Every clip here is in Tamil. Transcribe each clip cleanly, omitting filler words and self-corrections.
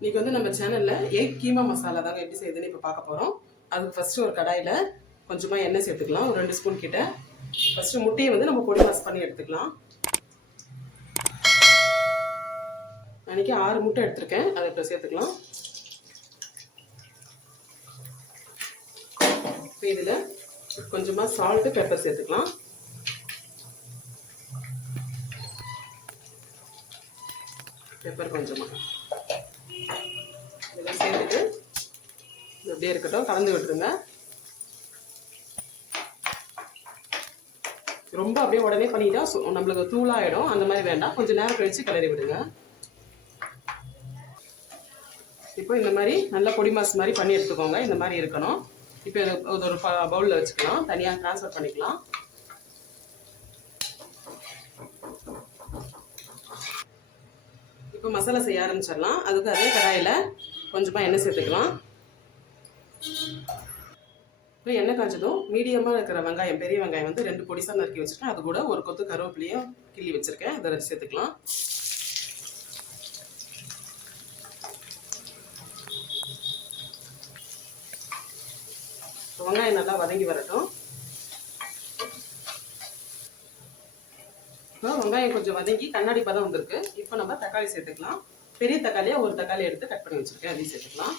இன்னைக்கு வந்து நம்ம சேனல்ல எக் கீமா மசாலா தாங்க எப்படி செய்யுதுன்னு இப்போ பார்க்க போகிறோம். அதுக்கு ஃபர்ஸ்ட் ஒரு கடாயில் கொஞ்சமாக எண்ணெய் சேர்த்துக்கலாம், ஒரு 2 ஸ்பூன் கிட்ட. ஃபர்ஸ்ட் முட்டையை வந்து நம்ம பொடி வாஷ் பண்ணி எடுத்துக்கலாம். அன்னைக்கு 6 முட்டை எடுத்திருக்கேன், அதை இப்போ சேர்த்துக்கலாம். இப்போ இதில் கொஞ்சமாக சால்ட்டு பெப்பர் சேர்த்துக்கலாம். பெப்பர் கொஞ்சமாக இதெல்லாம் சேர்த்துட்டு அப்படியே இருக்கட்டும், கலந்து விட்டுருங்க. ரொம்ப அப்படியே உடனே பண்ணிட்டா நம்மளுக்கு தூளாயிடும், அந்த மாதிரி வேண்டாம், கொஞ்சம் நேரம் கழிச்சு கிளறி விடுங்க. இப்போ இந்த மாதிரி நல்லா பொடி மாஸ் மாதிரி பண்ணி எடுத்துக்கோங்க, இந்த மாதிரி இருக்கணும். இப்போ ஒரு பவுலில் வச்சுக்கலாம், தனியாக ட்ரான்ஸ்ஃபர் பண்ணிக்கலாம். இப்போ மசாலா செய்ய ஆரம்பிச்சிடலாம். அதுக்கு அதே கடாயில் கொஞ்சமாக எண்ணெய் சேர்த்துக்கலாம். இப்போ எண்ணெய் காய்ச்சதும் மீடியமாக இருக்கிற வெங்காயம், பெரிய வெங்காயம் வந்து 2 பொடிசாக நறுக்கி வச்சுருக்கேன். அது கூட ஒரு கொத்து கருவேப்பிலையும் கிள்ளி வச்சுருக்கேன், இதை வச்சு சேர்த்துக்கலாம். வெங்காயம் நல்லா வதங்கி வரட்டும். இப்போ வெங்காயம் கொஞ்சம் வதங்கி கண்ணாடி பதம் வந்திருக்கு. இப்போ நம்ம தக்காளி சேர்த்துக்கலாம். பெரிய தக்காளியாக ஒரு தக்காளி எடுத்து கட் பண்ணி வச்சுருக்கேன், அதையும் சேர்த்துக்கலாம்.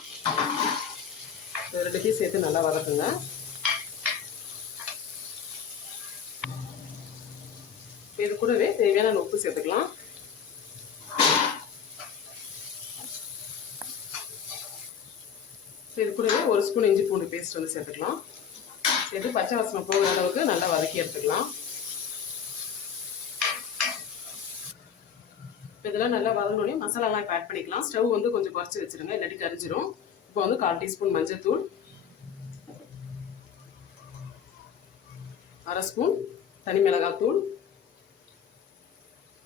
2 பீஸ் சேர்த்து நல்லா வதக்குங்க. இப்போ இது கூடவே தேவையான உப்பு சேர்த்துக்கலாம். இது கூடவே 1 ஸ்பூன் இஞ்சி பூண்டு பேஸ்ட் வந்து சேர்த்துக்கலாம். சேர்த்து பச்சை வாசனை போகிற அளவுக்கு நல்லா வதக்கி எடுத்துக்கலாம். இப்போ இதெல்லாம் நல்லா வதங்கினோடனே மசாலாலாம் இப்போ ஆட் பண்ணிக்கலாம். ஸ்டவ் வந்து கொஞ்சம் குறைச்சி வச்சுருங்க, இல்லாட்டி கரிஞ்சிரும். இப்போ வந்து 1/4 டீஸ்பூன் மஞ்சள் தூள், 1/2 ஸ்பூன் தனி மிளகாய் தூள்,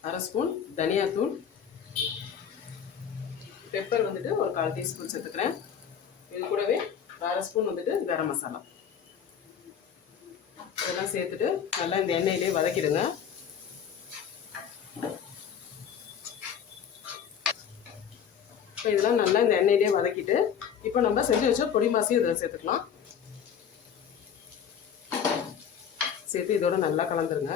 1/2 ஸ்பூன் தனியாத்தூள், பெப்பர் வந்துட்டு ஒரு 1/4 டீஸ்பூன் சேர்த்துக்கிறேன். இது கூடவே 1/2 ஸ்பூன் வந்துட்டு கரம் மசாலா, இதெல்லாம் சேர்த்துட்டு நல்லா இந்த எண்ணெயிலே வதக்கிடுங்க. இப்போ இதெல்லாம் நல்லா இந்த எண்ணெயிலே வதக்கிட்டு இப்போ நம்ம செஞ்சு வச்ச பொடி மாசையும் இதில் சேர்த்துக்கலாம். சேர்த்து இதோட நல்லா கலந்துருங்க.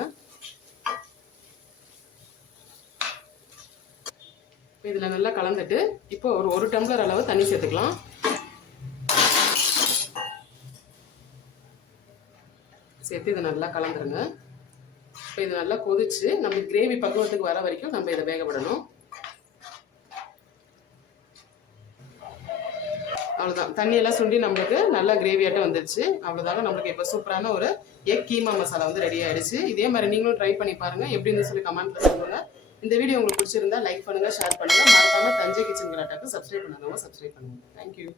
இதில் நல்லா கலந்துட்டு இப்போ ஒரு டம்ளர் அளவு தண்ணி சேர்த்துக்கலாம். சேர்த்து இதை நல்லா கலந்துருங்க. இப்போ இது நல்லா கொதிச்சு நம்ம கிரேவி பக்குவத்துக்கு வர வரைக்கும் நம்ம இதை வேக விடணும். அவ்வளோதான், தண்ணியெல்லாம் சுண்டி நம்மளுக்கு நல்லா கிரேவியாட்டம் வந்துருச்சு. அவ்வளோதாங்க, நம்மளுக்கு இப்போ சூப்பரான ஒரு எக் கீமா மசாலா வந்து ரெடி ஆகிடுச்சு. இதே மாதிரி நீங்களும் ட்ரை பண்ணி பாருங்கள், எப்படின்னு சொல்லி கமெண்ட்டில் சொல்லுங்கள். இந்த வீடியோ உங்களுக்கு பிடிச்சிருந்தா லைக் பண்ணுங்கள், ஷேர் பண்ணுங்கள். மறக்காமல் தஞ்சை கிச்சன் கலாட்டாக்கு சப்ஸ்கிரைப் பண்ணுங்க. தேங்க்யூ.